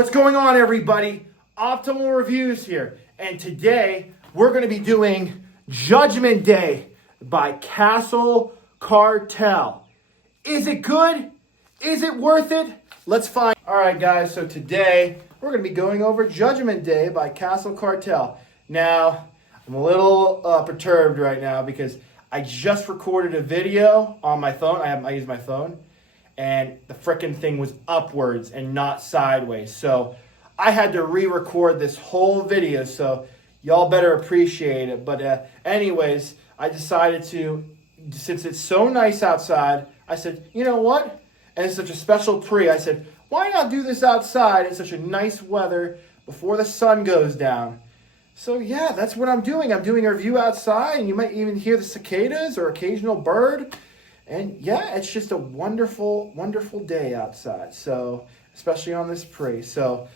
What's going on, everybody? Optimal Reviews here, and today we're going to be doing Judgment Day by Cartel. Is it good? Is it worth it? Let's find. All right, guys. So today we're going to be going over Judgment Day by Cartel. Now I'm a little perturbed right now because I just recorded a video on my phone. I use my phone. And the frickin' thing was upwards and not sideways. So I had to re-record this whole video, so y'all better appreciate it. But anyways, I decided to, since it's so nice outside, I said, you know what? And it's such a special pre, I said, why not do this outside in such a nice weather before the sun goes down? So yeah, that's what I'm doing. I'm doing a review outside, and you might even hear the cicadas or occasional bird. And yeah, it's just a wonderful, wonderful day outside. So, especially on this pre. So,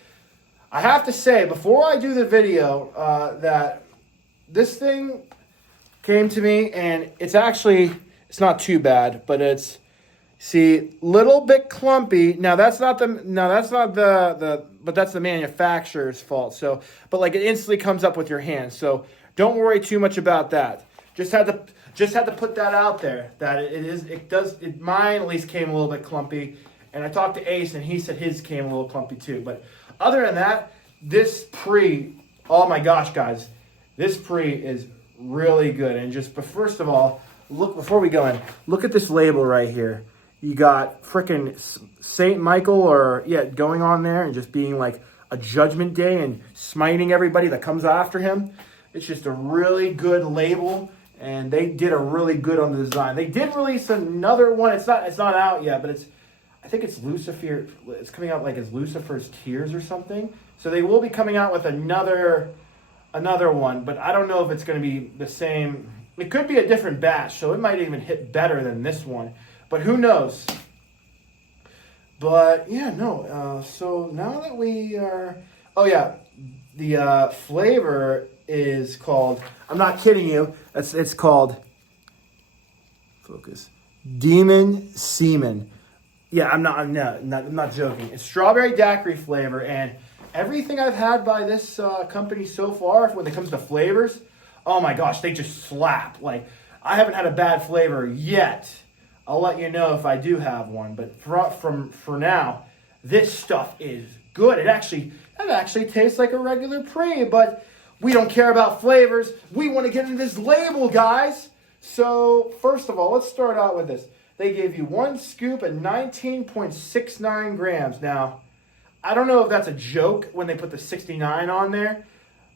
I have to say, before I do the video, that this thing came to me, and it's not too bad, but it's, see, little bit clumpy. Now that's not the manufacturer's fault. So, but like it instantly comes up with your hand. So don't worry too much about that. Just had to put that out there, that mine at least came a little bit clumpy. And I talked to Ace, and he said his came a little clumpy too. But other than that, this pre, oh my gosh, guys, this pre is really good. And but first of all, before we go in, look at this label right here. You got frickin' Saint Michael going on there and just being like a judgment day and smiting everybody that comes after him. It's just a really good label. And they did a really good on the design. They did release another one. It's not out yet, but I think it's Lucifer. It's coming out like as Lucifer's Tears or something. So they will be coming out with another one, but I don't know if it's going to be the same. It could be a different batch, so it might even hit better than this one. But who knows? But yeah, no. So now that we are, the flavor is called, I'm not kidding you, it's called, focus, Demon Semen. Yeah, I'm not joking. It's strawberry daiquiri flavor, and everything I've had by this company so far, when it comes to flavors, oh my gosh, they just slap. Like, I haven't had a bad flavor yet. I'll let you know if I do have one, but for now, this stuff is good. It actually tastes like a regular pre, but we don't care about flavors. We want to get into this label, guys. So, first of all, let's start out with this. They gave you one scoop at 19.69 grams. Now, I don't know if that's a joke when they put the 69 on there,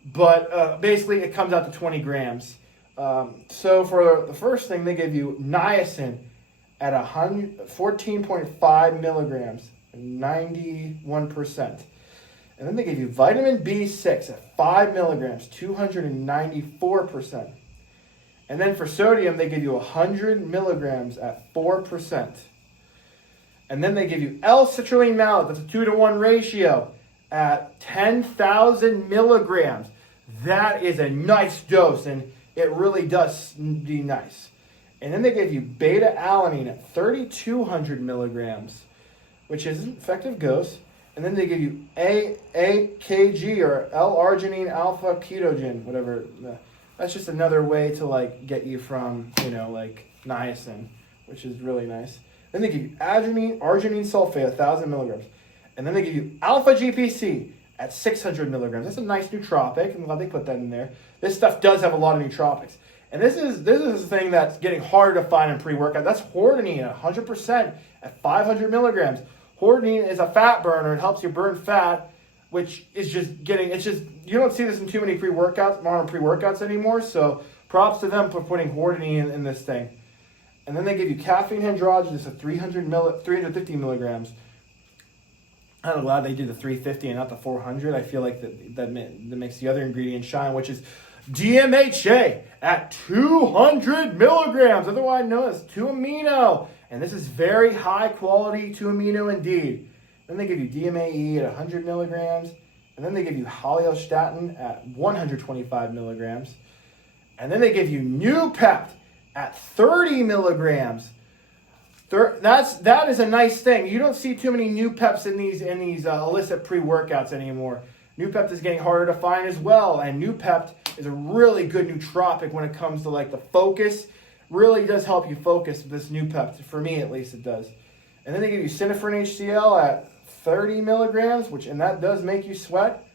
but basically it comes out to 20 grams. So, for the first thing, they gave you niacin at 14.5 milligrams, 91%. And then they gave you vitamin B6 at 5 milligrams, 294%. And then for sodium, they give you 100 milligrams at 4%. And then they give you L-citrulline malate, that's a 2-to-1 ratio, at 10,000 milligrams. That is a nice dose, and it really does be nice. And then they gave you beta-alanine at 3,200 milligrams, which is an effective dose. And then they give you AKG or L-arginine alpha ketogen, whatever. That's just another way to get you from, niacin, which is really nice. Then they give you arginine sulfate, 1,000 milligrams. And then they give you alpha GPC at 600 milligrams. That's a nice nootropic. I'm glad they put that in there. This stuff does have a lot of nootropics. And this is the thing that's getting harder to find in pre-workout. That's hordenine, 100% at 500 milligrams. Hordenine is a fat burner. It helps you burn fat, which is you don't see this in too many modern pre-workouts anymore. So props to them for putting hordenine in this thing. And then they give you caffeine hydrogenase at 350 milligrams. I'm glad they did the 350 and not the 400. I feel like that makes the other ingredient shine, which is DMHA at 200 milligrams, otherwise known as 2-amino. And this is very high quality 2-amino indeed. Then they give you DMAE at 100 milligrams. And then they give you haliostatin at 125 milligrams. And then they give you New Pept at 30 milligrams. That is a nice thing. You don't see too many new peps in these illicit pre-workouts anymore. New pep is getting harder to find as well, and new pep is a really good nootropic when it comes to like the focus. Really does help you focus. This new pep, for me at least, it does. And then they give you Synephrine HCl at 30 milligrams, and that does make you sweat.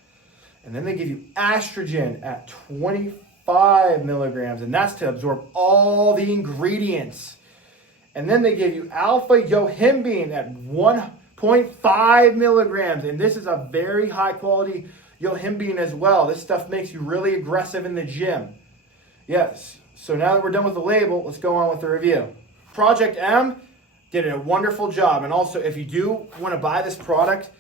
And then they give you estrogen at 25 milligrams, and that's to absorb all the ingredients. And then they give you alpha yohimbine at 1.5 milligrams. And this is a very high quality yohimbine as well. This stuff makes you really aggressive in the gym. Yes. So now that we're done with the label, let's go on with the review. Project M did a wonderful job. And also, if you do want to buy this product,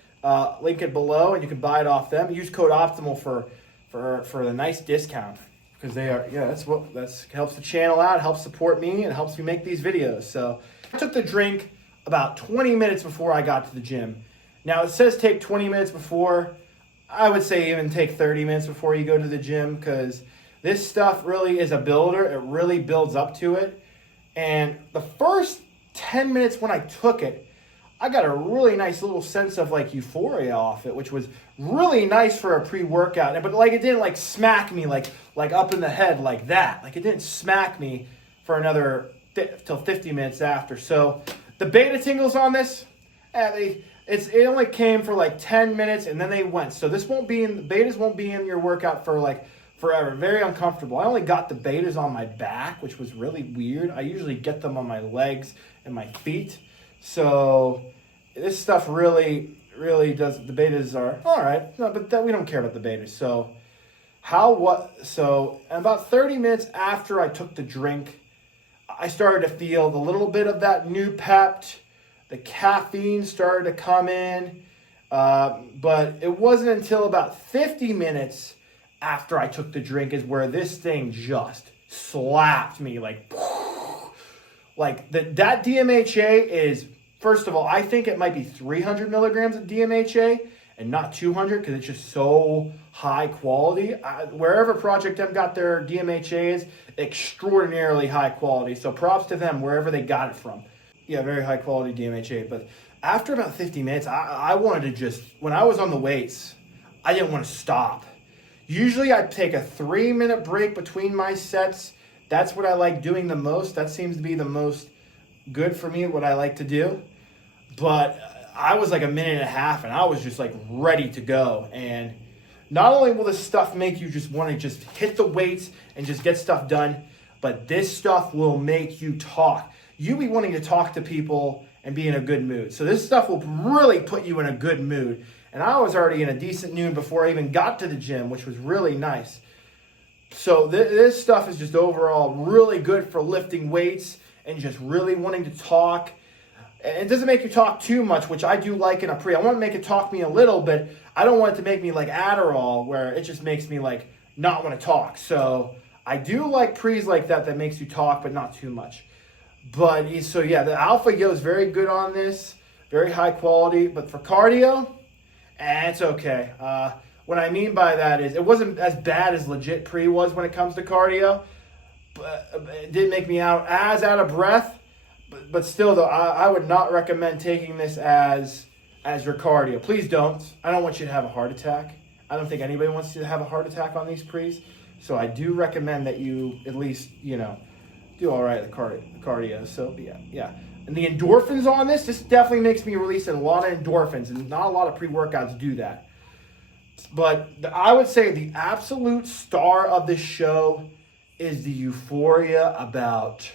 link it below and you can buy it off them. Use code OPTIMAL for the nice discount. Because they are, that helps the channel out, helps support me, and helps me make these videos. So I took the drink about 20 minutes before I got to the gym. Now it says take 20 minutes before. I would say even take 30 minutes before you go to the gym, because this stuff really is a builder. It really builds up to it. And the first 10 minutes when I took it, I got a really nice little sense of like euphoria off it, which was really nice for a pre-workout. But like it didn't like smack me like up in the head like that. Like it didn't smack me for another till 50 minutes after. So the beta tingles on this, it only came for like 10 minutes and then they went. So this betas won't be in your workout for like forever. Very uncomfortable. I only got the betas on my back, which was really weird. I usually get them on my legs and my feet. So this stuff really does. The betas are all right, no, but we don't care about the betas. So about 30 minutes after I took the drink, I started to feel the little bit of that new pep. The caffeine started to come in, but it wasn't until about 50 minutes after I took the drink is where this thing just slapped me like that DMHA is. First of all, I think it might be 300 milligrams of DMHA and not 200 because it's just so high quality. Wherever Project M got their DMHA is extraordinarily high quality. So props to them wherever they got it from. Yeah, very high quality DMHA. But after about 50 minutes, I wanted to when I was on the weights, I didn't want to stop. Usually I'd take a 3-minute break between my sets. That's what I like doing the most. That seems to be the most good for me, what I like to do. But I was like a minute and a half and I was just like ready to go. And not only will this stuff make you just want to just hit the weights and just get stuff done, but this stuff will make you talk. You'll be wanting to talk to people and be in a good mood. So this stuff will really put you in a good mood. And I was already in a decent mood before I even got to the gym, which was really nice. So this stuff is just overall really good for lifting weights and just really wanting to talk. It doesn't make you talk too much, which I do like in a pre. I want to make it talk me a little bit. I don't want it to make me like Adderall, where it just makes me like not want to talk. So I do like pre's like that makes you talk, but not too much. But so yeah, the Alpha Yo is very good on this, very high quality. But for cardio, it's okay. What I mean by that is it wasn't as bad as legit pre was when it comes to cardio. But it didn't make me out of breath. But still, though, I would not recommend taking this as your cardio. Please don't. I don't want you to have a heart attack. I don't think anybody wants to have a heart attack on these pre's. So I do recommend that you at least, do all right at the cardio. So yeah. And the endorphins on this definitely makes me release a lot of endorphins, and not a lot of pre-workouts do that. But I would say the absolute star of this show is the euphoria about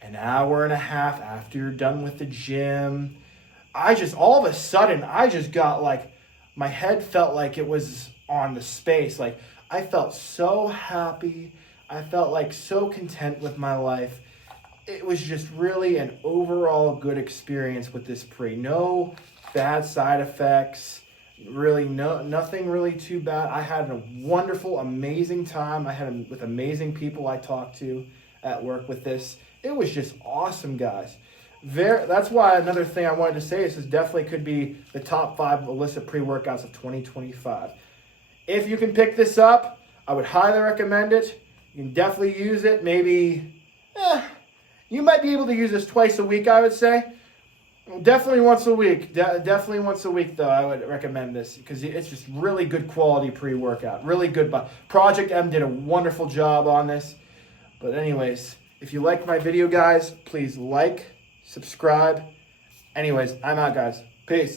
an hour and a half after you're done with the gym. All of a sudden, I just got like, my head felt like it was on the space. Like, I felt so happy. I felt like so content with my life. It was just really an overall good experience with this pre. No bad side effects. Really, nothing really too bad. I had a wonderful, amazing time. I had with amazing people I talked to at work with this. It was just awesome, guys. That's why another thing I wanted to say is this definitely could be the top 5 illicit pre-workouts of 2025. If you can pick this up, I would highly recommend it. You can definitely use it. Maybe, You might be able to use this twice a week, I would say. Definitely once a week. Definitely once a week, though, I would recommend this because it's just really good quality pre-workout. Really good. Project M did a wonderful job on this. But anyways, if you liked my video, guys, please like, subscribe. Anyways, I'm out, guys. Peace.